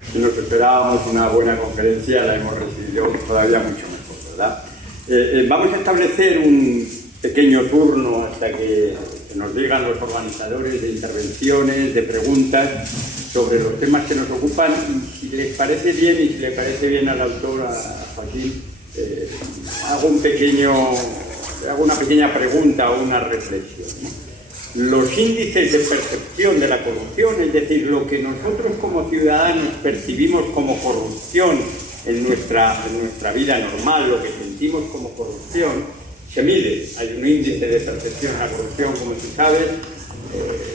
Si nos esperábamos una buena conferencia, la hemos recibido todavía mucho mejor, ¿verdad? Vamos a establecer un pequeño turno hasta que nos digan los organizadores de intervenciones, de preguntas sobre los temas que nos ocupan. Y si les parece bien, y si le parece bien al autor, a Joaquín, hago una pequeña pregunta o una reflexión, ¿no? Los índices de percepción de la corrupción, es decir, lo que nosotros como ciudadanos percibimos como corrupción en nuestra vida normal, lo que sentimos como corrupción, se mide. Hay un índice de percepción de la corrupción, como tú sabes,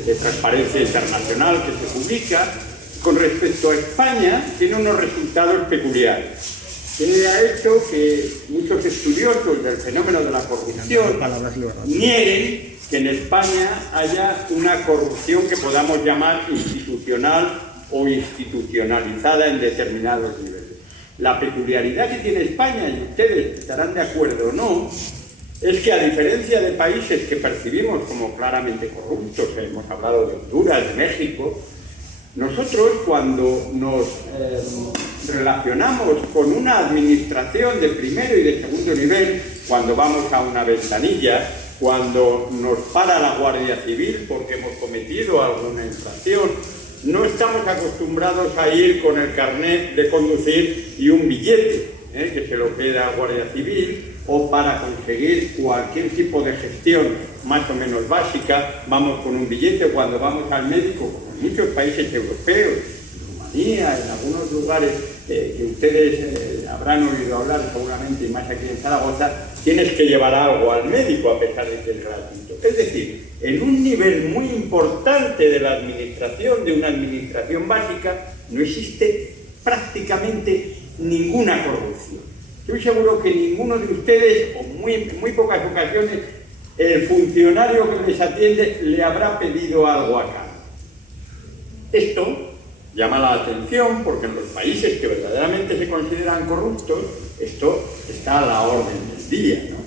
de Transparencia Internacional, que se publica. Con respecto a España, tiene unos resultados peculiares, que ha hecho que muchos estudiosos del fenómeno de la corrupción nieguen que en España haya una corrupción que podamos llamar institucional o institucionalizada en determinados niveles. La peculiaridad que tiene España, y ustedes estarán de acuerdo o no, es que a diferencia de países que percibimos como claramente corruptos, hemos hablado de Honduras, de México, nosotros cuando nos relacionamos con una administración de primero y de segundo nivel, cuando vamos a una ventanilla, cuando nos para la Guardia Civil porque hemos cometido alguna infracción, no estamos acostumbrados a ir con el carnet de conducir y un billete, que se lo queda a Guardia Civil, o para conseguir cualquier tipo de gestión más o menos básica, vamos con un billete. Cuando vamos al médico, como en muchos países europeos, en Rumanía, en algunos lugares que ustedes habrán oído hablar seguramente, y más aquí en Zaragoza, tienes que llevar algo al médico a pesar de que es gratuito. Es decir, en un nivel muy importante de la administración, de una administración básica, no existe prácticamente ninguna corrupción. Estoy seguro que ninguno de ustedes, o muy pocas ocasiones, el funcionario que les atiende le habrá pedido algo a cambio. Esto llama la atención porque en los países que verdaderamente se consideran corruptos, esto está a la orden del día, ¿no?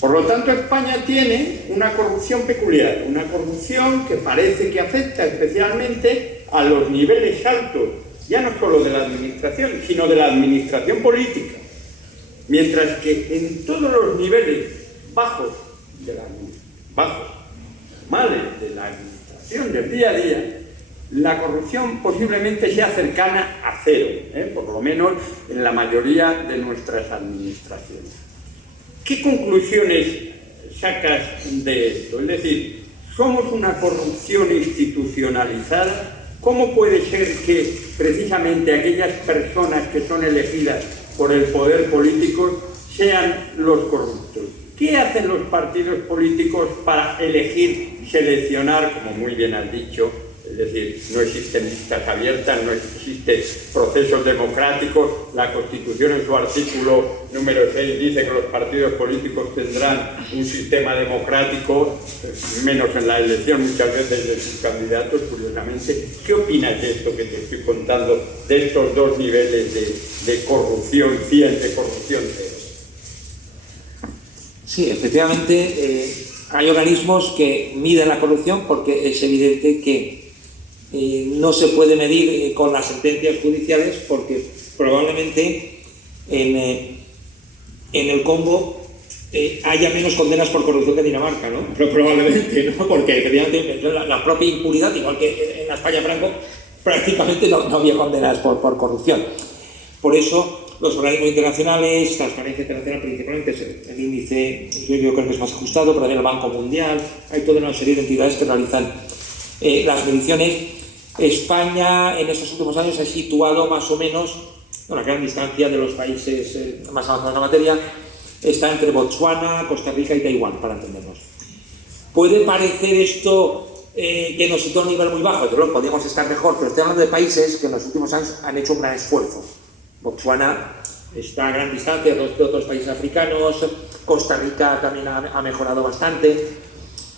Por lo tanto, España tiene una corrupción peculiar, una corrupción que parece que afecta especialmente a los niveles altos, ya no solo de la administración, sino de la administración política. Mientras que en todos los niveles bajos, normales de la administración del día a día, la corrupción posiblemente sea cercana a cero, por lo menos en la mayoría de nuestras administraciones. ¿Qué conclusiones sacas de esto? Es decir, ¿somos una corrupción institucionalizada? ¿Cómo puede ser que precisamente aquellas personas que son elegidas por el poder político sean los corruptos? ¿Qué hacen los partidos políticos para elegir, seleccionar, como muy bien has dicho? Es decir, no existen listas abiertas, no existen procesos democráticos. La Constitución en su artículo número 6 dice que los partidos políticos tendrán un sistema democrático, menos en la elección muchas veces de sus candidatos, curiosamente. ¿Qué opinas de esto que te estoy contando, de estos dos niveles de corrupción 100, de corrupción 0? Sí, efectivamente, hay organismos que miden la corrupción porque es evidente que no se puede medir con las sentencias judiciales, porque probablemente en el Congo haya menos condenas por corrupción que en Dinamarca, ¿no? Pero probablemente, ¿no? Porque efectivamente la propia impunidad, igual que en la España Franco, prácticamente no había condenas por corrupción. Por eso los organismos internacionales, Transparencia Internacional principalmente, es el índice, yo creo que es más ajustado, pero también el Banco Mundial, hay toda una serie de entidades que realizan las mediciones. España en estos últimos años se ha situado más o menos, a la gran distancia de los países más avanzados en la materia, está entre Botsuana, Costa Rica y Taiwán, para entendernos. Puede parecer esto que nos sitúa a un nivel muy bajo, pero podríamos estar mejor, pero estoy hablando de países que en los últimos años han hecho un gran esfuerzo. Botsuana está a gran distancia de otros países africanos, Costa Rica también ha mejorado bastante,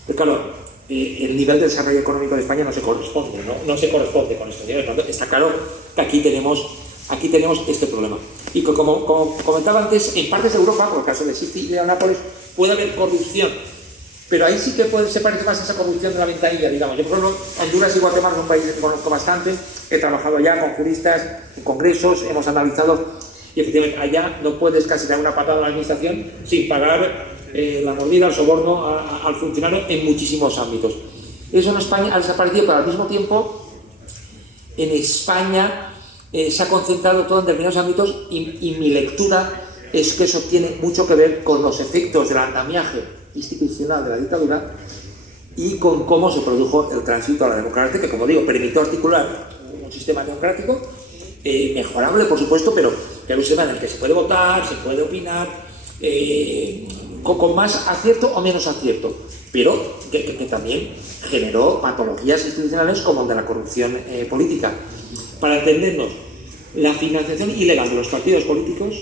pero claro, el nivel de desarrollo económico de España no se corresponde, no se corresponde con estos niveles. Está claro que aquí tenemos este problema. Y como comentaba antes, en partes de Europa, por el caso de Sicilia o Nápoles, puede haber corrupción Pero ahí sí que se parece más a esa corrupción de la ventanilla, digamos. Yo, por ejemplo, Honduras y Guatemala son países que conozco bastante, he trabajado ya con juristas, en congresos, hemos analizado, y efectivamente allá no puedes casi dar una patada a la administración sin pagar la mordida, el soborno al funcionario en muchísimos ámbitos. Eso en España ha desaparecido, pero al mismo tiempo en España se ha concentrado todo en determinados ámbitos y mi lectura es que eso tiene mucho que ver con los efectos del andamiaje institucional de la dictadura y con cómo se produjo el tránsito a la democracia, que como digo, permitió articular un sistema democrático mejorable, por supuesto, pero un sistema en el que se puede votar, se puede opinar, con más acierto o menos acierto, pero que también generó patologías institucionales como el de la corrupción política. Para entendernos, la financiación ilegal de los partidos políticos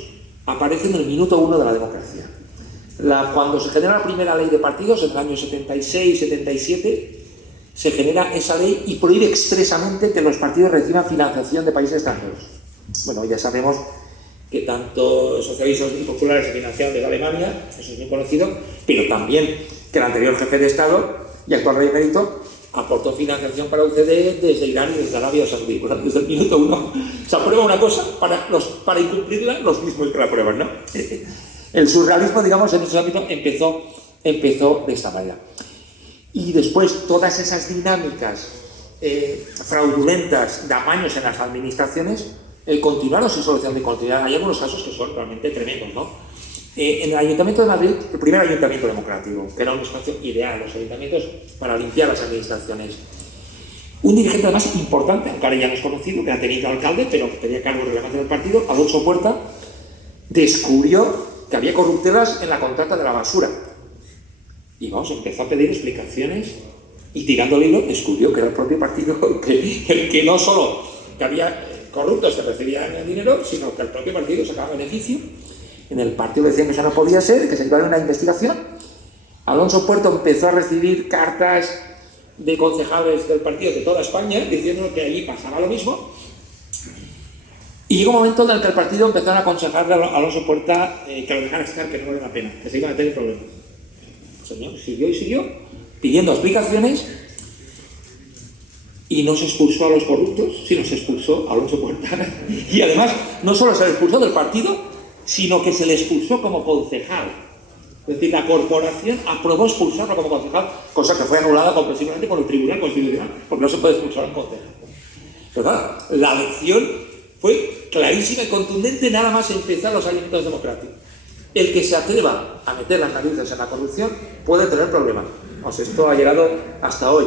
aparece en el minuto 1 de la democracia. Cuando se genera la primera ley de partidos, en el año 76-77, se genera esa ley y prohíbe expresamente que los partidos reciban financiación de países extranjeros. Bueno, ya sabemos que tanto socialistas y populares se financiaron desde Alemania, eso es muy conocido, pero también que el anterior jefe de Estado y actual rey emérito aportó financiación para UCD desde Irán y desde Arabia Saudí. Pues desde el minuto 1 se aprueba una cosa para incumplirla los mismos que la aprueban, ¿no? El surrealismo, digamos, en ese ámbito empezó de esta manera. Y después todas esas dinámicas fraudulentas de amaños en las administraciones continuaron sin solución de continuidad. Hay algunos casos que son realmente tremendos, ¿no? En el Ayuntamiento de Madrid, el primer ayuntamiento democrático, que era un espacio ideal, los ayuntamientos para limpiar las administraciones. Un dirigente además importante, aunque ahora ya no es conocido, que era teniente alcalde, pero que tenía cargo relevante del partido, Alonso Puerta, descubrió que había corruptelas en la contrata de la basura. Y vamos, empezó a pedir explicaciones y tirando el hilo descubrió que era el propio partido que no solo que había corruptos que recibían dinero, sino que el propio partido sacaba beneficio. En el partido decían que eso no podía ser, que se llevara una investigación. Alonso Puerto empezó a recibir cartas de concejales del partido de toda España diciendo que allí pasaba lo mismo. Y llegó un momento en el que el partido empezó a aconsejarle a Alonso Puerta que lo dejara estar, que no vale la pena, que se iba a meter en problemas. El señor siguió y siguió pidiendo explicaciones y no se expulsó a los corruptos, sino se expulsó a Alonso Puerta. Y además, no solo se le expulsó del partido, sino que se le expulsó como concejal. Es decir, la corporación aprobó expulsarlo como concejal, cosa que fue anulada comprensiblemente por el Tribunal Constitucional, porque no se puede expulsar a un concejal. Pero claro, la lección fue clarísima y contundente nada más empezar los ayuntamientos democráticos. El que se atreva a meter las narices en la corrupción puede tener problemas. Esto ha llegado hasta hoy.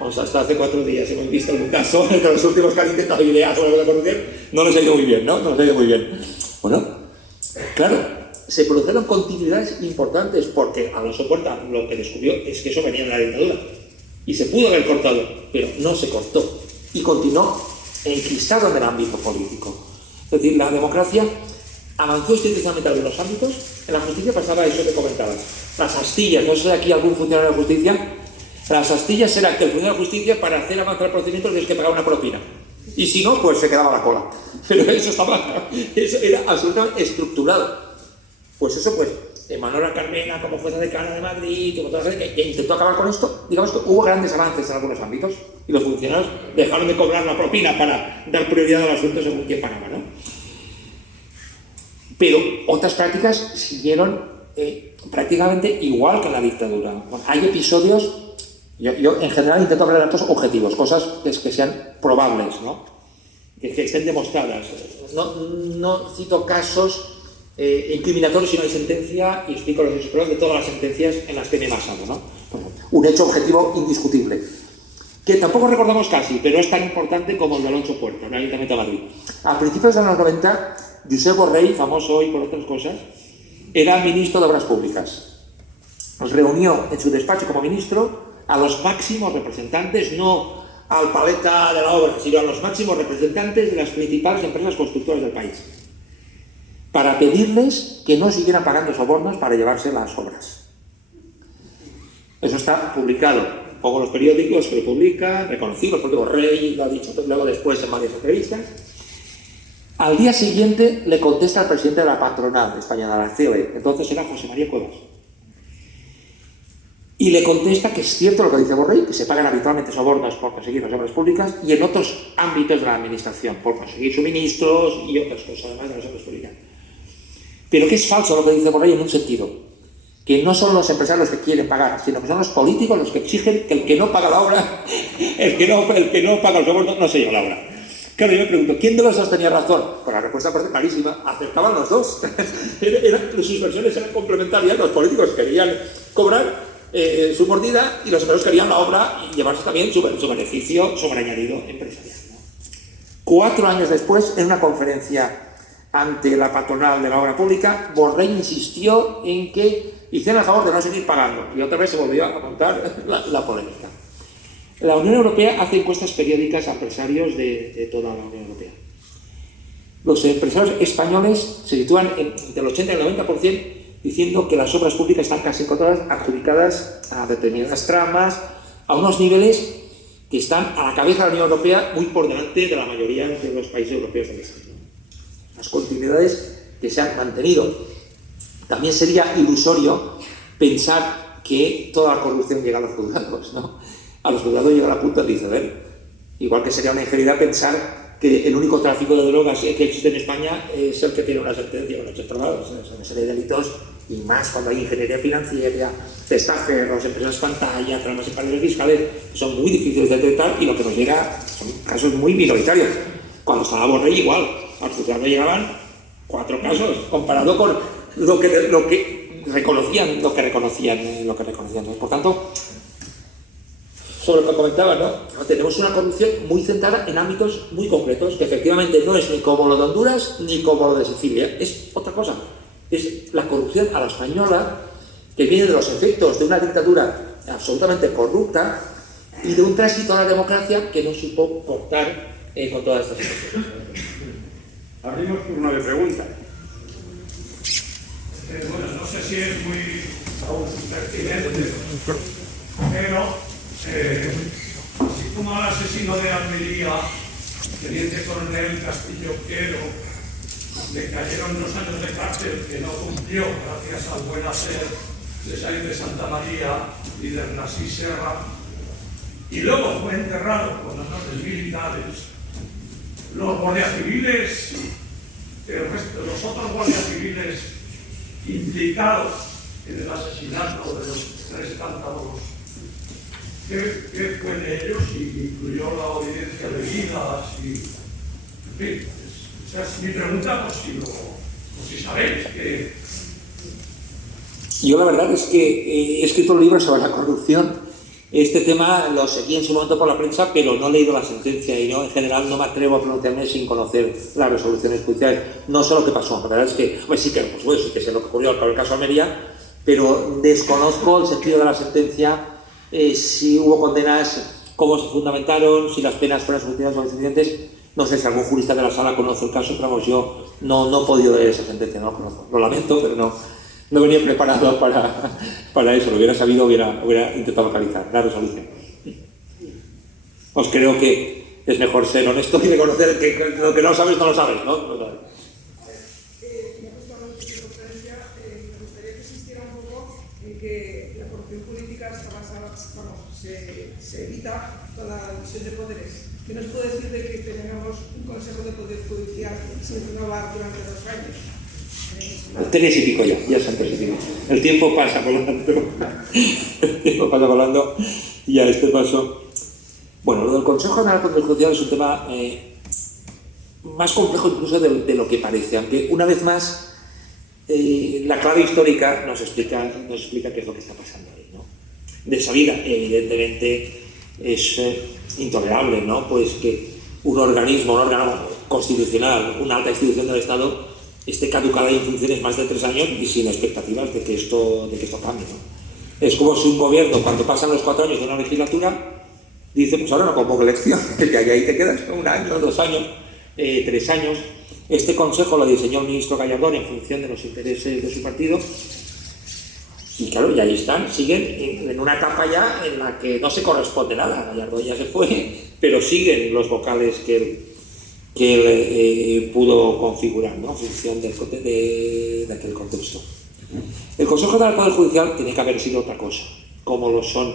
Hasta hace 4 días hemos visto un caso en el que los últimos que han intentado idear sobre la corrupción no les ha ido muy bien, ¿no? No les ha ido muy bien. Bueno, claro, se produjeron continuidades importantes porque Alonso Puerta lo que descubrió es que eso venía de la dictadura y se pudo haber cortado, pero no se cortó y continuó enquistado en el ámbito político. Es decir, la democracia avanzó institucionalmente en algunos ámbitos. En la justicia pasaba eso que comentabas. Las astillas, no sé si aquí algún funcionario de la justicia. Las astillas era que el funcionario de justicia para hacer avanzar el procedimiento tienes que pagar una propina. Y si no, pues se quedaba la cola. Pero eso era absolutamente estructurado. Pues eso, pues, Manuela Carmena, como jueza decana de Madrid, como toda la gente que intentó acabar con esto, digamos que hubo grandes avances en algunos ámbitos y los funcionarios dejaron de cobrar la propina para dar prioridad al asunto según quién pagaba, ¿no? Pero otras prácticas siguieron prácticamente igual que en la dictadura. Bueno, hay episodios. Yo en general intento hablar de datos objetivos, cosas que sean probables, ¿no? Que estén demostradas. No cito casos incriminatorios si no hay sentencia y explico los hechos de todas las sentencias en las que me he basado, ¿no? Un hecho objetivo indiscutible, que tampoco recordamos casi, pero es tan importante como el de Alonso Puerta, en el Ayuntamiento de Madrid. A principios de los 90, Josep Borrell, famoso hoy por otras cosas, era ministro de Obras Públicas. Nos reunió en su despacho como ministro a los máximos representantes, no al paleta de la obra, sino a los máximos representantes de las principales empresas constructoras del país, para pedirles que no siguieran pagando sobornos para llevarse las obras. Eso está publicado. Pongo los periódicos que lo publican, reconocido, el propio Borrell lo ha dicho luego después en varias entrevistas. Al día siguiente le contesta al presidente de la patronal de España, de la COE, entonces era José María Cuevas. Y le contesta que es cierto lo que dice Borrell, que se pagan habitualmente sobornos por conseguir las obras públicas y en otros ámbitos de la administración, por conseguir suministros y otras cosas, además de las obras públicas. Pero que es falso lo que dice Borrell en un sentido, que no son los empresarios los que quieren pagar, sino que son los políticos los que exigen que el que no paga la obra, el que no paga el soborno, no se lleva la obra. Claro, yo me pregunto, ¿quién de los dos tenía razón? Pues la respuesta parece clarísima, acertaban los dos. Sus versiones eran complementarias, los políticos querían cobrar su mordida y los empresarios querían la obra y llevarse también su beneficio sobreañadido empresarial, ¿no? 4 años después, en una conferencia ante la patronal de la obra pública, Borrell insistió en que hicieran el favor de no seguir pagando y otra vez se volvió a montar la polémica. La Unión Europea hace encuestas periódicas a empresarios de toda la Unión Europea. Los empresarios españoles se sitúan entre el 80 y el 90% diciendo que las obras públicas están casi todas adjudicadas a determinadas tramas, a unos niveles que están a la cabeza de la Unión Europea muy por delante de la mayoría de los países europeos del desarrollo. Las continuidades que se han mantenido. También sería ilusorio pensar que toda la corrupción llega a los juzgados, ¿no? A los juzgados llega la punta del iceberg. Igual que sería una ingenuidad pensar que el único tráfico de drogas que existe en España es el que tiene una sentencia con hechos probados. Son una serie de delitos, y más cuando hay ingeniería financiera, testaferros, empresas pantalla, tramas en paraísos fiscales, son muy difíciles de detectar y lo que nos llega son casos muy minoritarios. Cuando estaba Borrell igual, al juzgado llegaban 4 casos, comparado con lo que reconocían. Por tanto, sobre lo que comentaba, ¿no? Tenemos una corrupción muy centrada en ámbitos muy concretos, que efectivamente no es ni como lo de Honduras ni como lo de Sicilia, es otra cosa. Es la corrupción a la española, que viene de los efectos de una dictadura absolutamente corrupta y de un tránsito a la democracia que no supo cortar con todas estas cosas. Abrimos turno de preguntas. Bueno, no sé si es muy pertinente, pero así como al asesino de Almería, teniente coronel Castillo Quero, le cayeron 2 años de cárcel que no cumplió gracias al buen hacer de Sáenz de Santa María y de Narcís Serra, y luego fue enterrado con honores militares. Los guardias civiles, los otros guardias civiles implicados en el asesinato de los 3 cántabros, ¿qué fue de ellos? Y incluyó la obediencia de vidas y... En fin, esa es mi pregunta, por si sabéis que... Yo la verdad es que he escrito un libro sobre la corrupción. Este tema lo seguí en su momento por la prensa, pero no he leído la sentencia y yo en general no me atrevo a pronunciarme sin conocer las resoluciones judiciales. No sé lo que pasó, la verdad es que, pues sí que, por supuesto, sí que sé lo que ocurrió para el caso Almería, pero desconozco el sentido de la sentencia, si hubo condenas, cómo se fundamentaron, si las penas fueron suficientes o insuficientes. No sé si algún jurista de la sala conoce el caso, pero vamos, yo no he podido leer esa sentencia, no lo conozco. Lo lamento, pero no venía preparado para eso. Lo hubiera sabido, hubiera intentado localizar la resolución. Os creo que es mejor ser honesto y reconocer que lo que no sabes, no lo sabes, ¿no? Me gusta hablar de su conferencia. Me gustaría que insistiera un poco en que la corrupción política está basada, se evita toda la división de poderes. ¿Qué nos puede decir de que tengamos un Consejo de Poder Judicial sin renovar durante 2 años? 3 y pico ya son 3 y pico. El tiempo pasa volando. Y a este paso. Bueno, lo del Consejo General del Poder Judicial es un tema más complejo incluso de lo que parece, aunque una vez más la clave histórica nos explica qué es lo que está pasando ahí, ¿no? De salida, evidentemente, es intolerable, ¿no? Pues que un órgano constitucional, una alta institución del Estado, esté caducada en funciones más de 3 años y sin expectativas de que esto cambie, ¿no? Es como si un gobierno, cuando pasan los 4 años de una legislatura, dice, pues ahora no convoco elecciones, que ahí te quedas 1 año, 2 años, 3 años. Este consejo lo diseñó el ministro Gallardón en función de los intereses de su partido. Y claro, y ahí están, siguen en una etapa ya en la que no se corresponde nada. Gallardón ya se fue, pero siguen los vocales que él pudo configurar, ¿no? En función de aquel contexto. El Consejo General del Poder Judicial tiene que haber sido otra cosa. como lo son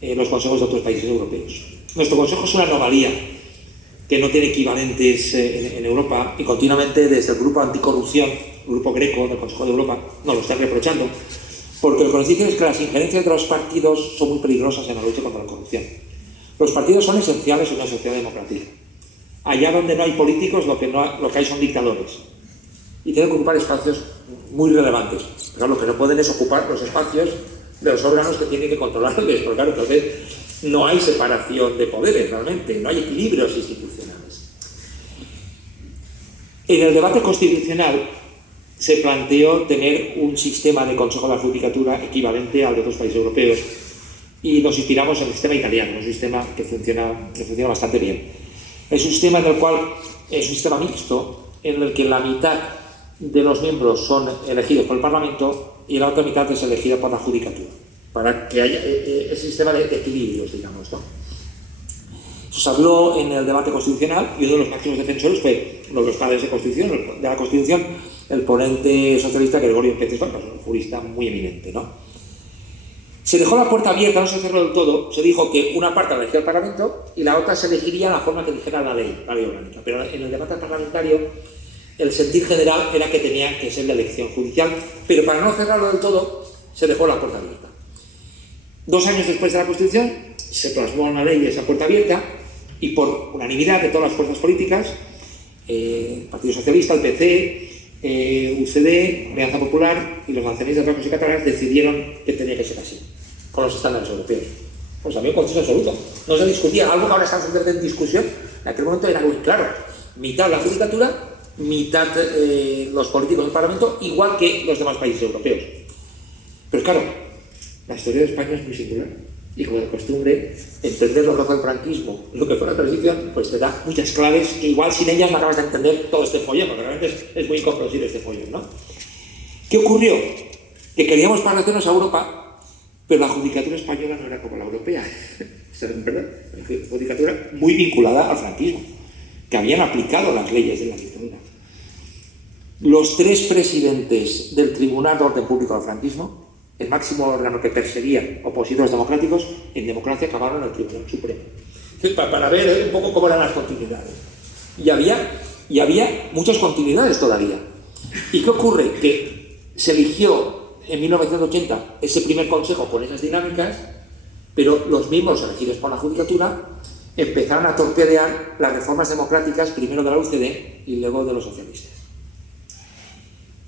los consejos de otros países europeos. Nuestro consejo es una anomalía que no tiene equivalentes en Europa, y continuamente desde el grupo anticorrupción, el grupo Greco del Consejo de Europa, nos lo están reprochando, porque lo que nos dicen es que las injerencias de los partidos son muy peligrosas en la lucha contra la corrupción. Los partidos son esenciales en una sociedad democrática. Allá donde no hay políticos, lo que hay son dictadores. Y tienen que ocupar espacios muy relevantes. Pero lo que no pueden es ocupar los espacios de los órganos que tienen que controlarles, porque claro, entonces no hay separación de poderes realmente, no hay equilibrios institucionales. En el debate constitucional se planteó tener un sistema de Consejo de la Judicatura equivalente al de otros países europeos, y nos inspiramos en el sistema italiano, un sistema que funciona bastante bien. Es un sistema en el cual es un sistema mixto, en el que la mitad de los miembros son elegidos por el Parlamento y la otra mitad es elegida por la Judicatura, para que haya ese sistema de equilibrios, digamos, ¿no? Eso se habló en el debate constitucional, y uno de los máximos defensores fue uno de los padres de la Constitución, el ponente socialista Gregorio Pérez, un jurista muy eminente, ¿no? Se dejó la puerta abierta, no se cerró del todo. Se dijo que una parte la elegía el Parlamento y la otra se elegiría la forma que dijera la ley orgánica. Pero en el debate parlamentario el sentir general era que tenía que ser la elección judicial, pero para no cerrarlo del todo se dejó la puerta abierta. 2 años después de la Constitución se plasmó en la ley esa puerta abierta, y por unanimidad de todas las fuerzas políticas, el Partido Socialista, el PC, UCD, Alianza Popular y los nacionalistas vascos y catalanes decidieron que tenía que ser así, con los estándares europeos. Pues había un consenso absoluto, no se discutía, algo que ahora está en discusión. En aquel momento era muy claro: mitad la judicatura, mitad los políticos del Parlamento, igual que los demás países europeos. Pero claro, la historia de España es muy singular, y como de costumbre, entender lo que fue el franquismo, lo que fue la transición, pues te da muchas claves que igual sin ellas no acabas de entender todo este follón, porque realmente es muy incomprensible este follón, ¿no? ¿Qué ocurrió? Que queríamos parecernos a Europa, pero la judicatura española no era como la europea. ¿Verdad? Una judicatura muy vinculada al franquismo, que habían aplicado las leyes de la dictadura. Los 3 presidentes del Tribunal de Orden Público del franquismo, el máximo órgano que perseguía opositores democráticos, en democracia acabaron en el Tribunal Supremo. Para ver un poco cómo eran las continuidades. Y había muchas continuidades todavía. ¿Y qué ocurre? Que se eligió en 1980 ese primer consejo con esas dinámicas, pero los miembros elegidos por la Judicatura empezaron a torpedear las reformas democráticas, primero de la UCD y luego de los socialistas.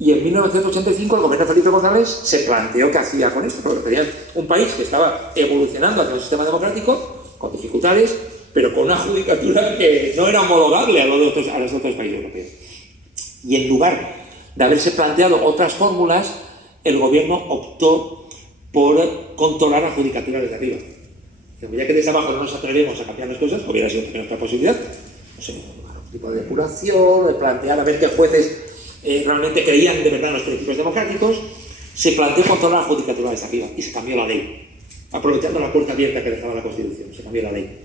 Y en 1985 el gobierno de Felipe González se planteó qué hacía con esto, porque tenía un país que estaba evolucionando hacia un sistema democrático, con dificultades, pero con una judicatura que no era homologable a los otros países europeos. Y en lugar de haberse planteado otras fórmulas, el gobierno optó por controlar la judicatura desde arriba. Ya que desde abajo no nos atrevemos a cambiar las cosas, hubiera sido también otra posibilidad. No sé, un tipo de depuración, de plantear a ver qué jueces realmente creían de verdad en los principios democráticos. Se planteó controlar la judicatura desde arriba y se cambió la ley, aprovechando la puerta abierta que dejaba la Constitución. Se cambió la ley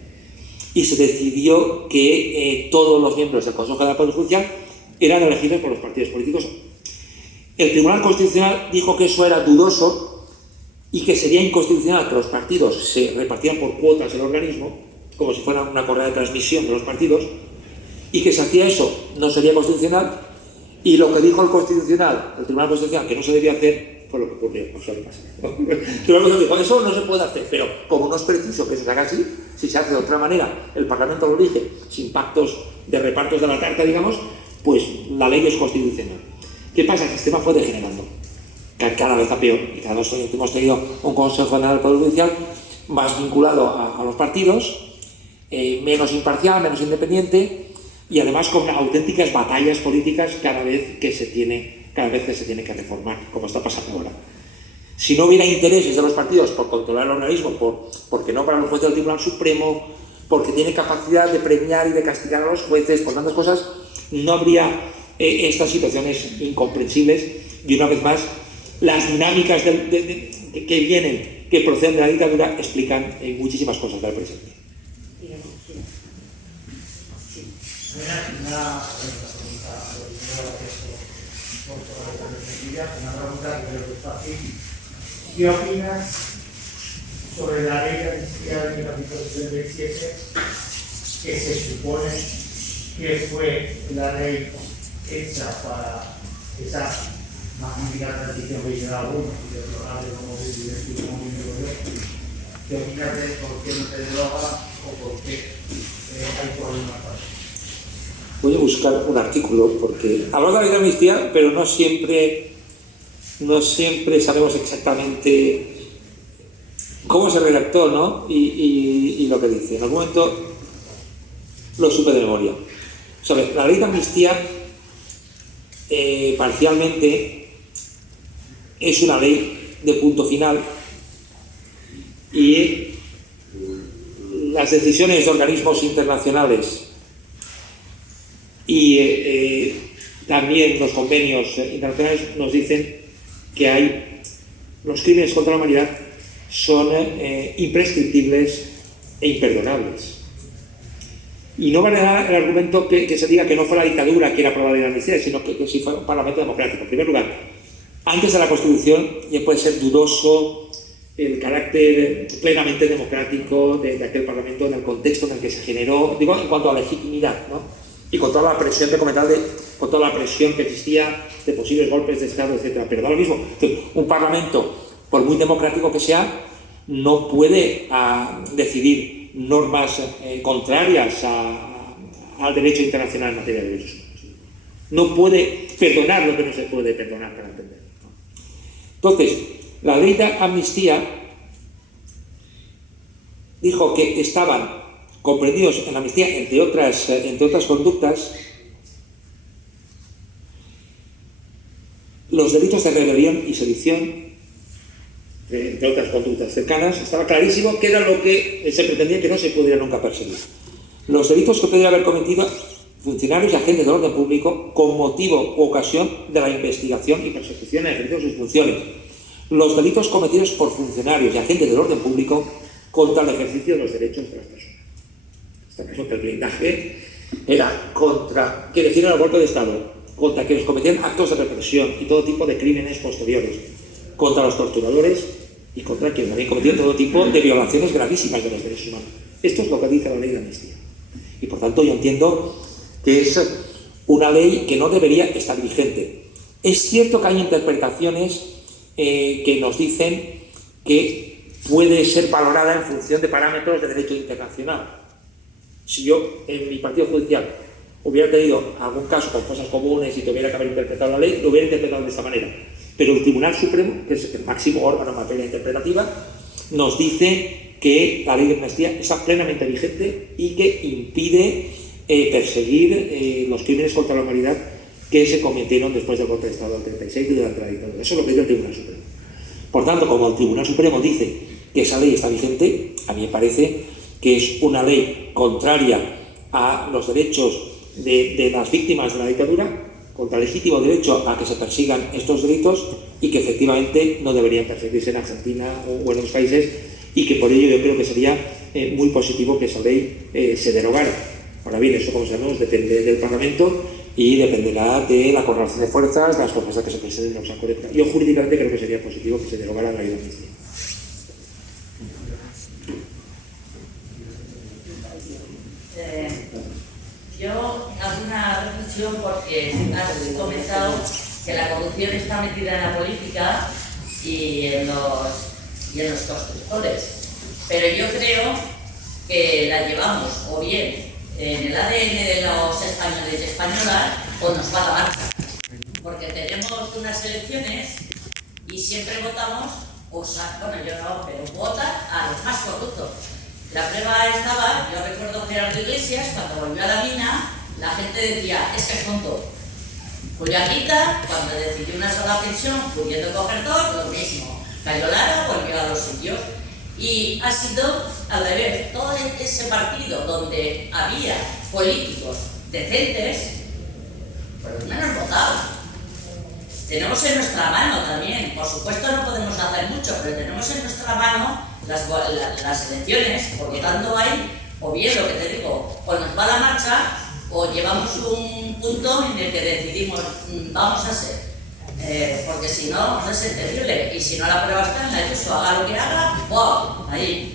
y se decidió que todos los miembros del Consejo de la Poder Judicial eran elegidos por los partidos políticos. El Tribunal Constitucional dijo que eso era dudoso y que sería inconstitucional que los partidos se repartieran por cuotas el organismo, como si fuera una correa de transmisión de los partidos, y que si hacía eso no sería constitucional. Y lo que dijo el Tribunal Constitucional que no se debía hacer fue lo que ocurrió. Eso le pasa. El Tribunal dijo: eso no se puede hacer, pero como no es preciso que eso se haga así, si se hace de otra manera, el Parlamento lo elige sin pactos de repartos de la tarta, digamos, pues la ley es constitucional. ¿Qué pasa? El sistema fue degenerando, cada vez a peor, y cada vez hemos tenido un Consejo General del Poder Judicial más vinculado a los partidos, menos imparcial, menos independiente, y además con auténticas batallas políticas cada vez que se tiene que reformar, como está pasando ahora. Si no hubiera intereses de los partidos por controlar el organismo, porque no para los jueces del Tribunal Supremo, porque tiene capacidad de premiar y de castigar a los jueces, por tantas cosas, no habría estas situaciones incomprensibles. Y una vez más, las dinámicas que vienen, que proceden de la dictadura, explican muchísimas cosas del presente. Una pregunta que creo que es fácil. ¿Qué opinas sobre la ley de amnistía de 1977, que se supone que fue la ley hecha para esa magnífica transición que hicieron algunos y deplorable como vivir en su momento yo. ¿Qué opinas de por qué no se deroga o por qué hay problemas para eso? Voy a buscar un artículo porque hablo de la ley de amnistía, pero no siempre sabemos exactamente cómo se redactó, ¿no? Y lo que dice. En algún momento lo supe de memoria. Sobre la ley de amnistía, parcialmente es una ley de punto final y las decisiones de organismos internacionales y también los convenios internacionales nos dicen que los crímenes contra la humanidad son imprescriptibles e imperdonables. Y no vale el argumento que se diga que no fue la dictadura quien aprobó la amnistía, sino que sí fue un parlamento democrático. En primer lugar, antes de la Constitución ya puede ser dudoso el carácter plenamente democrático de aquel parlamento en el contexto en el que se generó, digo, en cuanto a legitimidad, ¿no? Y con toda la presión que comentaba, con toda la presión que existía de posibles golpes de Estado, etc. Pero da lo mismo, un parlamento, por muy democrático que sea, no puede decidir normas contrarias al derecho internacional en materia de derechos humanos. No puede perdonar lo que no se puede perdonar para entender. Entonces, la ley de amnistía dijo que estaban comprendidos en la amnistía, entre otras conductas, los delitos de rebelión y sedición, entre otras conductas cercanas. Estaba clarísimo que era lo que se pretendía que no se pudiera nunca perseguir. Los delitos que podrían haber cometido funcionarios y agentes del orden público con motivo u ocasión de la investigación y persecución en el ejercicio de sus funciones. Los delitos cometidos por funcionarios y agentes del orden público contra el ejercicio de los derechos de las personas. Está claro que el blindaje era contra quienes hicieron el golpe de Estado, contra quienes cometían actos de represión y todo tipo de crímenes posteriores, contra los torturadores y contra quienes habían cometido todo tipo de violaciones gravísimas de los derechos humanos. Esto es lo que dice la ley de amnistía. Y por tanto yo entiendo que es una ley que no debería estar vigente. Es cierto que hay interpretaciones que nos dicen que puede ser valorada en función de parámetros de derecho internacional. Si yo en mi partido judicial hubiera tenido algún caso con cosas comunes y tuviera que haber interpretado la ley, lo hubiera interpretado de esta manera. Pero el Tribunal Supremo, que es el máximo órgano en materia interpretativa, nos dice que la ley de amnistía está plenamente vigente y que impide perseguir los crímenes contra la humanidad que se cometieron después del golpe de Estado del 36 y durante la dictadura. Eso es lo que dice el Tribunal Supremo. Por tanto, como el Tribunal Supremo dice que esa ley está vigente, a mí me parece que es una ley contraria a los derechos de las víctimas de la dictadura, contra el legítimo derecho a que se persigan estos delitos y que efectivamente no deberían perseguirse en Argentina o en otros países, y que por ello yo creo que sería muy positivo que esa ley se derogara. Ahora bien, eso, como sabemos, depende del Parlamento y dependerá de la correlación de fuerzas, de las propuestas que se presenten en la correcta. Yo jurídicamente creo que sería positivo que se derogara la ley de amnistía. Yo hago una reflexión porque has comentado que la corrupción está metida en la política y en los constructores, pero yo creo que la llevamos o bien en el ADN de los españoles y españolas o nos va a la marcha, porque tenemos unas elecciones y siempre votamos, bueno, yo no, pero votan a los más corruptos. La prueba estaba, yo recuerdo Gerardo Iglesias, cuando volvió a la mina, la gente decía, es que es tonto. Julio Anguita, cuando decidió una sola pensión, pudiendo coger dos, lo mismo. Cayo Lara volvió a los sitios. Y ha sido al revés, todo ese partido donde había políticos decentes, pues menos votados. Tenemos en nuestra mano también, por supuesto no podemos hacer mucho, pero tenemos en nuestra mano las elecciones, por lo tanto hay, o bien lo que te digo, o nos va la marcha, o llevamos un punto en el que decidimos, vamos a ser porque si no, no es entendible. Y si no la prueba está en la ESO, haga lo que haga, ¡wow! Ahí.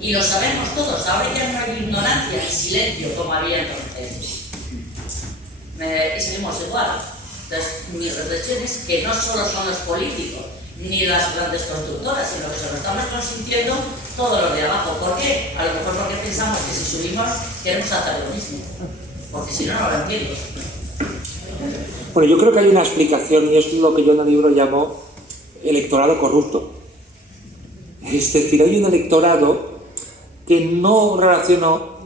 Y lo sabemos todos, ahora ya no hay ignorancia y silencio como había entonces. Y seguimos igual. Entonces, mi reflexión es que no solo son los políticos, ni las grandes constructoras, sino que se lo estamos consintiendo todos los de abajo. ¿Por qué? A lo mejor porque pensamos que si subimos queremos hacer lo mismo. Porque si no, no lo entiendo. Bueno, yo creo que hay una explicación, y esto es lo que yo en el libro llamo electorado corrupto. Es decir, hay un electorado que no relaciono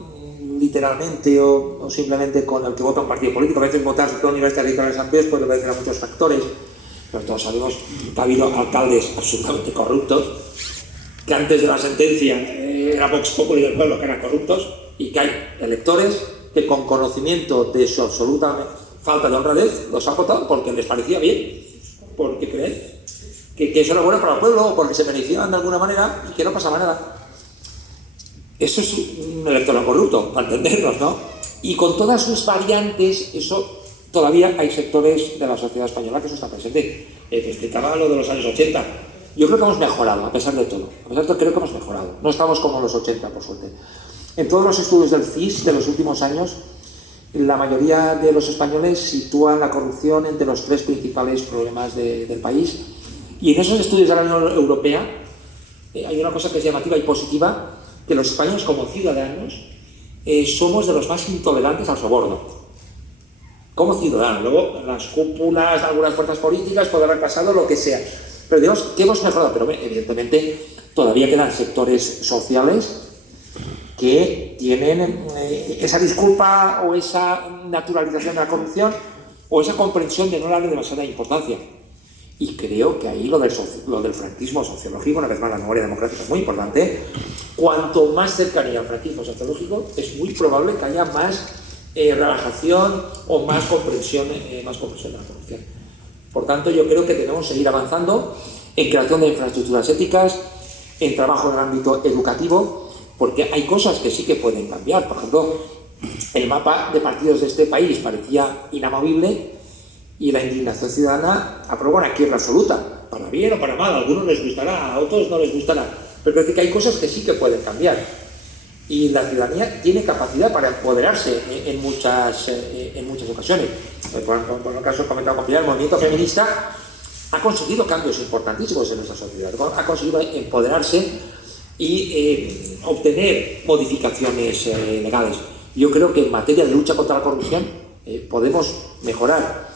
literalmente o simplemente con el que vota un partido político. A veces votar sobre todo a niveles territoriales amplios puede obedecer a muchos factores, pero todos sabemos que ha habido alcaldes absolutamente corruptos, que antes de la sentencia era Vox Populi del pueblo que eran corruptos, y que hay electores que con conocimiento de su absoluta falta de honradez los han votado porque les parecía bien, porque creen que eso era bueno para el pueblo o porque se beneficiaban de alguna manera y que no pasaba nada. Eso es un electorado corrupto, para entendernos, ¿no? Y con todas sus variantes, eso todavía hay sectores de la sociedad española que eso está presente. Te explicaba lo de los años 80. Yo creo que hemos mejorado, a pesar de todo. A pesar de todo, creo que hemos mejorado. No estamos como en los 80, por suerte. En todos los estudios del CIS de los últimos años, la mayoría de los españoles sitúan la corrupción entre los 3 principales problemas del país. Y en esos estudios de la Unión Europea hay una cosa que es llamativa y positiva, que los españoles como ciudadanos somos de los más intolerantes al soborno. Como ciudadanos. Luego, las cúpulas de algunas fuerzas políticas puede haber pasado lo que sea. Pero digamos que hemos mejorado, pero evidentemente todavía quedan sectores sociales que tienen esa disculpa o esa naturalización de la corrupción o esa comprensión de no darle demasiada importancia. Y creo que ahí lo del franquismo sociológico, una vez más la memoria democrática es muy importante. Cuanto más cercanía al franquismo sociológico, es muy probable que haya más relajación o más comprensión de la corrupción. Por tanto, yo creo que debemos seguir avanzando en creación de infraestructuras éticas, en trabajo en el ámbito educativo, porque hay cosas que sí que pueden cambiar. Por ejemplo, el mapa de partidos de este país parecía inamovible y la indignación ciudadana aprobó una quiebra absoluta, para bien o para mal. A algunos les gustará, a otros no les gustará, pero creo que hay cosas que sí que pueden cambiar. Y la ciudadanía tiene capacidad para empoderarse en muchas ocasiones. Por el caso que he comentado con Pilar, el movimiento feminista ha conseguido cambios importantísimos en nuestra sociedad, ha conseguido empoderarse y obtener modificaciones legales. Yo creo que en materia de lucha contra la corrupción podemos mejorar.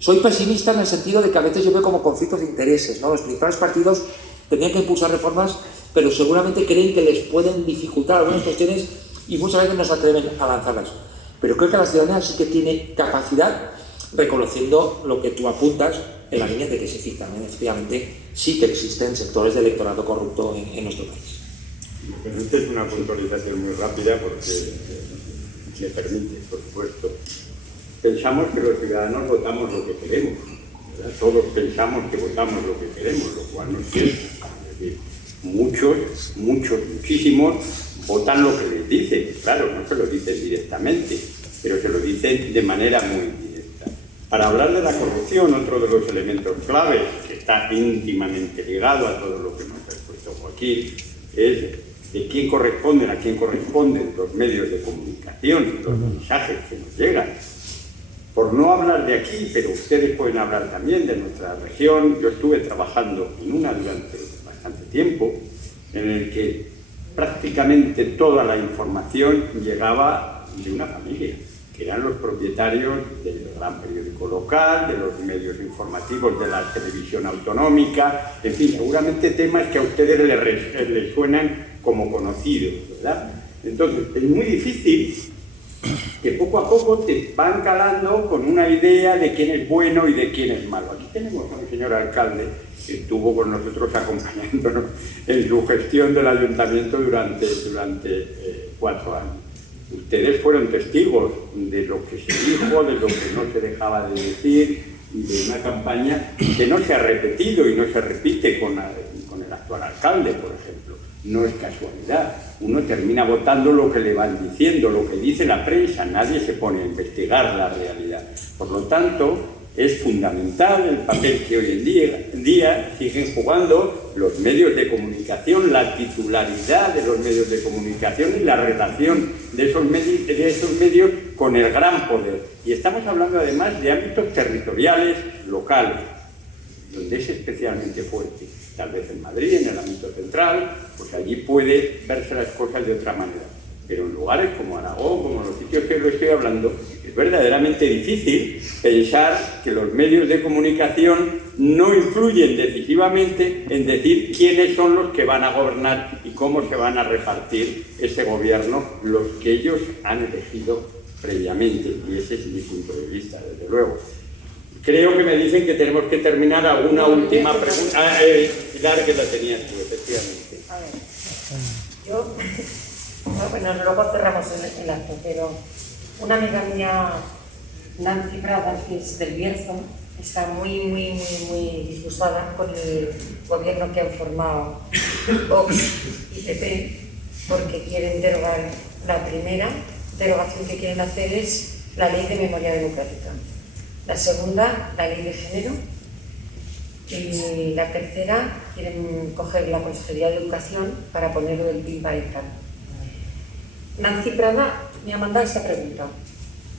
Soy pesimista en el sentido de que a veces yo veo como conflictos de intereses, ¿no? Los principales partidos tendrían que impulsar reformas, pero seguramente creen que les pueden dificultar algunas cuestiones y muchas veces no se atreven a lanzarlas. Pero creo que la ciudadanía sí que tiene capacidad, reconociendo lo que tú apuntas en la línea de que sí, también efectivamente sí que existen sectores de electorado corrupto en nuestro país. Pero esta es una puntualización muy rápida porque me permite, por supuesto. Pensamos que los ciudadanos votamos lo que queremos, ¿verdad? Todos pensamos que votamos lo que queremos, lo cual no es cierto. Es decir, muchísimos votan lo que les dicen. Claro, no se lo dicen directamente, pero se lo dicen de manera muy directa. Para hablar de la corrupción, otro de los elementos claves que está íntimamente ligado a todo lo que nos ha expuesto Joaquín es de quién corresponden, a quién corresponden los medios de comunicación, los mensajes que nos llegan. Por no hablar de aquí, pero ustedes pueden hablar también de nuestra región, yo estuve trabajando en una durante bastante tiempo, en el que prácticamente toda la información llegaba de una familia, que eran los propietarios del gran periódico local, de los medios informativos de la televisión autonómica, en fin, seguramente temas que a ustedes les suenan como conocidos, ¿verdad? Entonces, es muy difícil que poco a poco te van calando con una idea de quién es bueno y de quién es malo. Aquí tenemos a un señor alcalde que estuvo con nosotros acompañándonos en su gestión del ayuntamiento durante 4 años. Ustedes fueron testigos de lo que se dijo, de lo que no se dejaba de decir, y de una campaña que no se ha repetido y no se repite con el actual alcalde, por ejemplo. No es casualidad. Uno termina votando lo que le van diciendo, lo que dice la prensa. Nadie se pone a investigar la realidad. Por lo tanto, Es fundamental el papel que hoy en día siguen jugando los medios de comunicación, la titularidad de los medios de comunicación y la relación de esos medios con el gran poder. Y estamos hablando además de ámbitos territoriales, locales, donde es especialmente fuerte. Tal vez en Madrid, en el ámbito central, pues allí puede verse las cosas de otra manera. Pero en lugares como Aragón, como los sitios que lo estoy hablando, es verdaderamente difícil pensar que los medios de comunicación no influyen decisivamente en decir quiénes son los que van a gobernar y cómo se van a repartir ese gobierno, los que ellos han elegido previamente. Y ese es mi punto de vista, desde luego. Creo que me dicen que tenemos que terminar. ¿Alguna última pregunta? Pilar, que la tenías tú, efectivamente. A ver, yo... Bueno, luego cerramos el acto, pero una amiga mía, Nancy Prada, que es del Bierzo, está muy disgustada con el gobierno que han formado Vox y PP, porque quieren derogar. La primera derogación que quieren hacer es la ley de memoria democrática, la segunda, la ley de género, y la tercera, quieren coger la Consejería de Educación para ponerlo del PIB para el plan. Nancy Prada me ha mandado esta pregunta.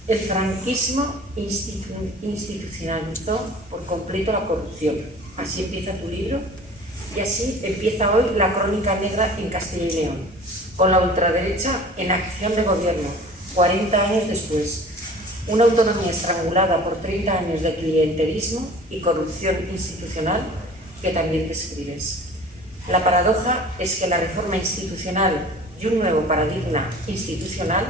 El franquismo institucionalizó por completo la corrupción. Así empieza tu libro y así empieza hoy la crónica negra en Castilla y León, con la ultraderecha en acción de gobierno, 40 años después. Una autonomía estrangulada por 30 años de clientelismo y corrupción institucional que también describes. La paradoja es que la reforma institucional y un nuevo paradigma institucional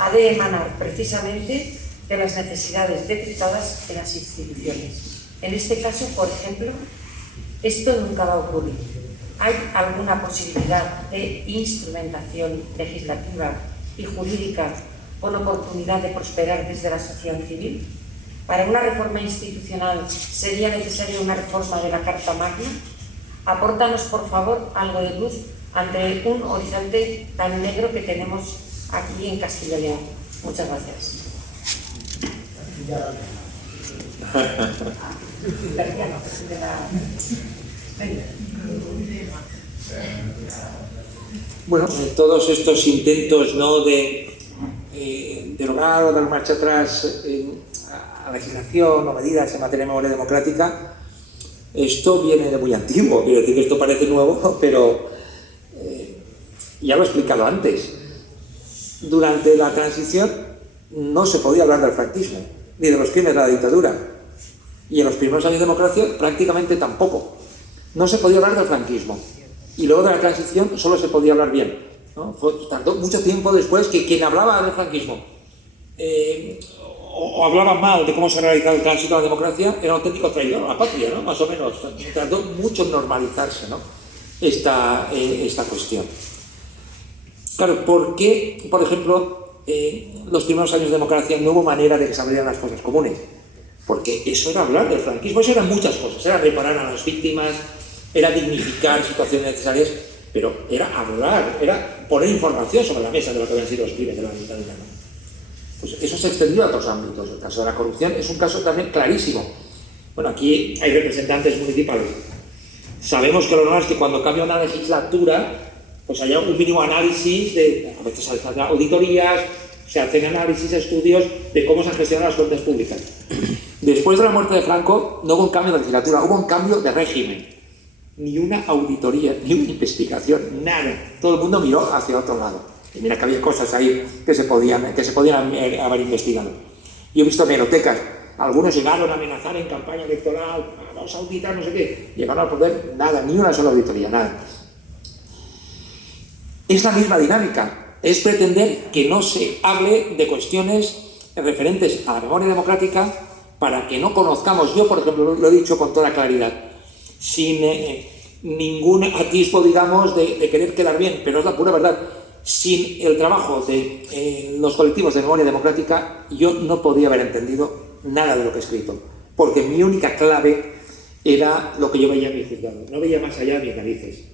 ha de emanar precisamente de las necesidades detectadas en las instituciones. En este caso, por ejemplo, esto nunca va a ocurrir. ¿Hay alguna posibilidad de instrumentación legislativa y jurídica con oportunidad de prosperar desde la sociedad civil? ¿Para una reforma institucional sería necesaria una reforma de la Carta Magna? Apórtanos, por favor, algo de luz ante un horizonte tan negro que tenemos aquí en Castilla y León. Muchas gracias. Bueno, todos estos intentos, ¿no?, de derogar o dar marcha atrás a legislación o medidas en materia de memoria democrática, esto viene de muy antiguo. Quiero decir que esto parece nuevo, pero ya lo he explicado antes. Durante la transición no se podía hablar del franquismo, ni de los crímenes de la dictadura. Y en los primeros años de democracia prácticamente tampoco. No se podía hablar del franquismo. Y luego de la transición solo se podía hablar bien, ¿no? Tardó mucho tiempo después que quien hablaba del franquismo o hablaba mal de cómo se ha realizado el tránsito a la democracia era un auténtico traidor a la patria, ¿no? Más o menos. Tardó mucho en normalizarse, ¿no?, esta cuestión. Claro, ¿por qué, por ejemplo, los primeros años de democracia no hubo manera de que se abrieran las cosas comunes? Porque eso era hablar del franquismo, eso eran muchas cosas, era reparar a las víctimas, era dignificar situaciones necesarias, pero era hablar, era poner información sobre la mesa de lo que habían sido los crímenes de la dictadura, ¿no? Pues eso se extendió a otros ámbitos. El caso de la corrupción es un caso también clarísimo. Bueno, aquí hay representantes municipales. Sabemos que lo normal es que cuando cambia una legislatura, pues haya un mínimo análisis a veces se hacen auditorías, se hacen análisis, estudios de cómo se han gestionado las cuentas públicas. Después de la muerte de Franco no hubo un cambio de legislatura, hubo un cambio de régimen. Ni una auditoría, ni una investigación, nada. Todo el mundo miró hacia otro lado. Y mira que había cosas ahí que se podían haber investigado. Yo he visto hemerotecas. Algunos llegaron a amenazar en campaña electoral, vamos a auditar, no sé qué. Llegaron al poder, nada, ni una sola auditoría, nada. Es la misma dinámica. Es pretender que no se hable de cuestiones referentes a la memoria democrática para que no conozcamos. Yo, por ejemplo, lo he dicho con toda claridad, sin ningún atisbo, digamos, de querer quedar bien, pero es la pura verdad. Sin el trabajo de los colectivos de memoria democrática, yo no podía haber entendido nada de lo que he escrito, porque mi única clave era lo que yo veía en mi juzgado, no veía más allá de mis narices.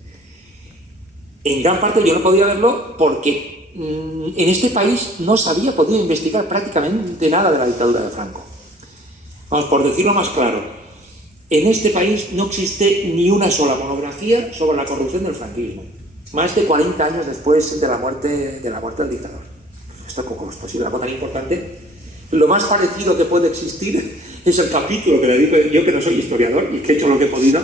En gran parte yo no podía verlo porque en este país no se había podido investigar prácticamente nada de la dictadura de Franco. Vamos, por decirlo más claro, en este país no existe ni una sola monografía sobre la corrupción del franquismo, más de 40 años después de la muerte del dictador. Esto, ¿cómo es posible? Algo tan importante. Lo más parecido que puede existir es el capítulo que dedico yo, que no soy historiador y que he hecho lo que he podido,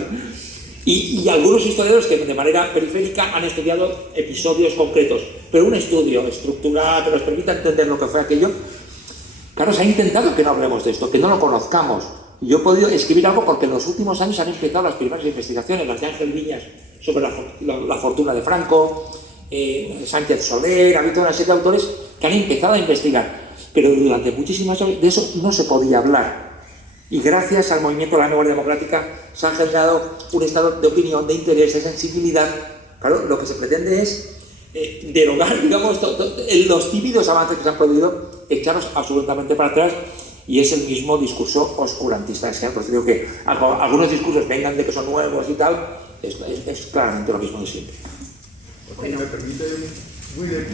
y algunos historiadores que de manera periférica han estudiado episodios concretos, pero un estudio estructurado que nos permita entender lo que fue aquello. Claro, se ha intentado que no hablemos de esto, que no lo conozcamos. Yo he podido escribir algo porque en los últimos años han empezado las primeras investigaciones, las de Ángel Viñas sobre la fortuna de Franco, Sánchez Soler, ha habido una serie de autores que han empezado a investigar, pero durante muchísimas años de eso no se podía hablar. Y gracias al movimiento de la Nueva Democrática se ha generado un estado de opinión, de interés, de sensibilidad. Claro, lo que se pretende es derogar, digamos, los tímidos avances que se han producido, echarlos absolutamente para atrás, y es el mismo discurso oscurantista. Por eso digo que algunos discursos vengan de que son nuevos y tal, es claramente lo mismo de siempre. Bueno. Me permite muy breve.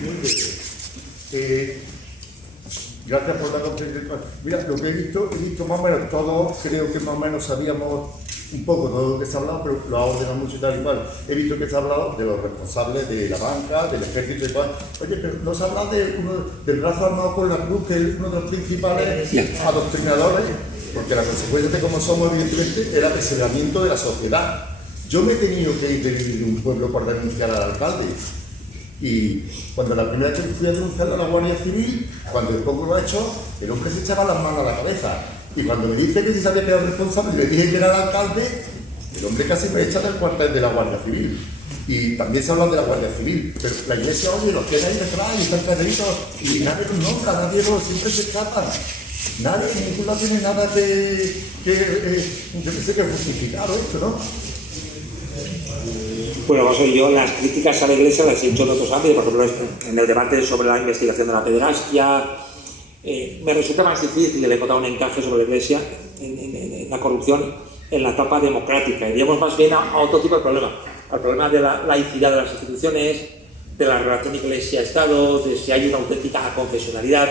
Gracias por la conferencia. Mira, lo que he visto más o menos, todos creo que más o menos sabíamos un poco de lo que se ha hablado, pero lo ha ordenado mucho y tal y cual. He visto que se ha hablado de los responsables de la banca, del ejército y tal. Oye, pero no se ha hablado del brazo armado con la cruz, que es uno de los principales adoctrinadores, porque la consecuencia de cómo somos, evidentemente, era el apesonamiento de la sociedad. Yo me he tenido que ir de vivir de un pueblo por denunciar al alcalde. Y cuando la primera vez que fui a denunciar a la Guardia Civil, cuando el poco lo ha hecho, el hombre se echaba las manos a la cabeza. Y cuando me dice que si sabía que era responsable y le dije que era el alcalde, el hombre casi me echa del cuartel de la Guardia Civil. Y también se habla de la Guardia Civil, pero la iglesia, oye, los tiene ahí detrás y están caderitos, y nadie los nombra, nadie los, siempre se escapan. Nadie, ninguna tiene nada yo que sé, que justificar esto, ¿no? Bueno, yo las críticas a la Iglesia las he hecho en otros ámbitos, por ejemplo, en el debate sobre la investigación de la pederastia. Me resulta más difícil encontrar un encaje sobre la Iglesia en la corrupción en la etapa democrática. Iríamos más bien a otro tipo de problema, al problema de la laicidad de las instituciones, de la relación Iglesia-Estado, de si hay una auténtica confesionalidad.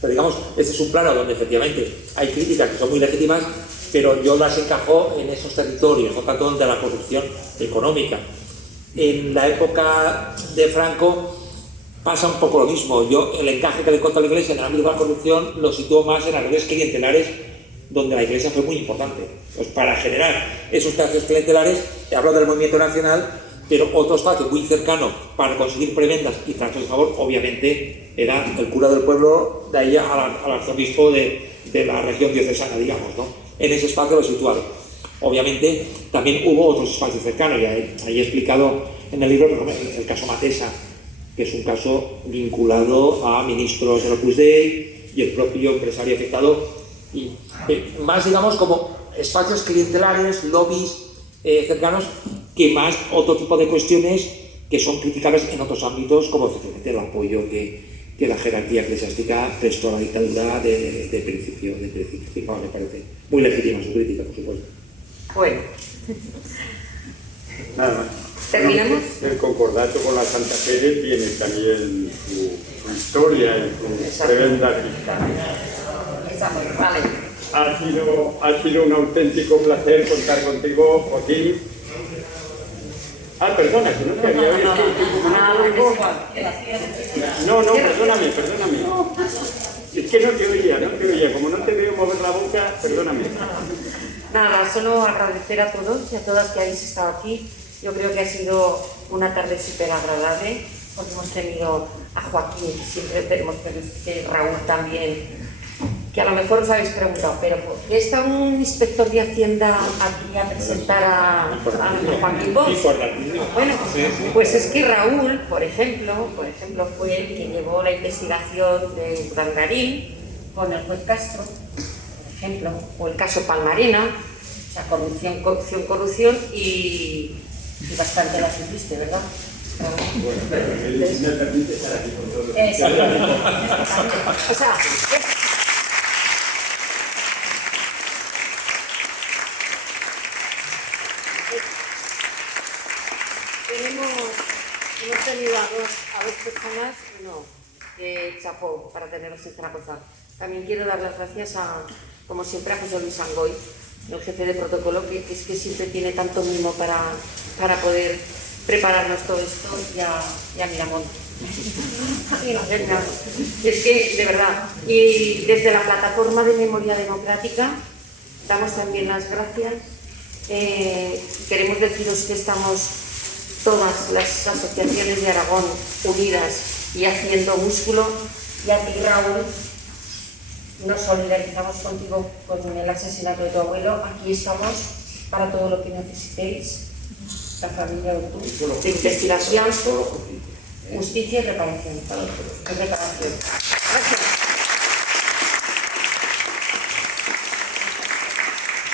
Pero digamos, este es un plano donde efectivamente hay críticas que son muy legítimas, pero yo las encajo en esos territorios, no tanto de la corrupción económica. En la época de Franco pasa un poco lo mismo. Yo el encaje que le encuentro a la Iglesia en el ámbito de la corrupción lo sitúo más en las redes clientelares, donde la Iglesia fue muy importante. Pues para generar esos espacios clientelares, he hablado del movimiento nacional, pero otro espacio muy cercano para conseguir prebendas y tratos de favor, obviamente, era el cura del pueblo, de ahí al arzobispo de la región diocesana, digamos, ¿no? En ese espacio lo he situado. Obviamente, también hubo otros espacios cercanos, y ahí he explicado en el libro, por ejemplo, el caso Matesa, que es un caso vinculado a ministros del Opus Dei y el propio empresario afectado, y más, digamos, como espacios clientelares, lobbies cercanos, que más otro tipo de cuestiones que son criticables en otros ámbitos, como efectivamente el apoyo que la jerarquía eclesiástica prestó a la dictadura de principio. Me parece muy legítima su crítica, por supuesto. Bueno. Nada más. ¿Terminamos? El concordato con la Santa Fede tiene también su historia y su prebenda fiscal. Vale. Ha sido un auténtico placer contar contigo, Joaquín. Perdona, que no te había oído. No, perdóname. Es que no te oía. Como no te veo mover la boca, perdóname. Nada, solo agradecer a todos y a todas que habéis estado aquí. Yo creo que ha sido una tarde súper agradable, porque hemos tenido a Joaquín, siempre hemos tenido a Raúl también, que a lo mejor os habéis preguntado, pero ¿por qué está un inspector de Hacienda aquí a presentar a Joaquín Bosch? Bueno, pues es que Raúl, por ejemplo, fue el que llevó la investigación de Urdangarín con el juez Castro, por ejemplo, o el caso Palmarena, o sea, corrupción y bastante la sufriste, ¿verdad? Bueno, pero me permite estar aquí con todos. Exactamente. O sea, hemos tenido a dos personas, chapó para tenerlos en Zaragoza. También quiero dar las gracias a como siempre, a José Luis Angoy, el jefe de protocolo, que es que siempre tiene tanto mimo para poder prepararnos todo esto, y a Miramón. Es que, de verdad, y desde la plataforma de Memoria Democrática damos también las gracias. Queremos deciros que estamos todas las asociaciones de Aragón unidas y haciendo músculo, y a ti, Raúl, nos solidarizamos contigo con el asesinato de tu abuelo. Aquí estamos para todo lo que necesitéis, la familia o tú, de investigación, justicia y reparación. Gracias.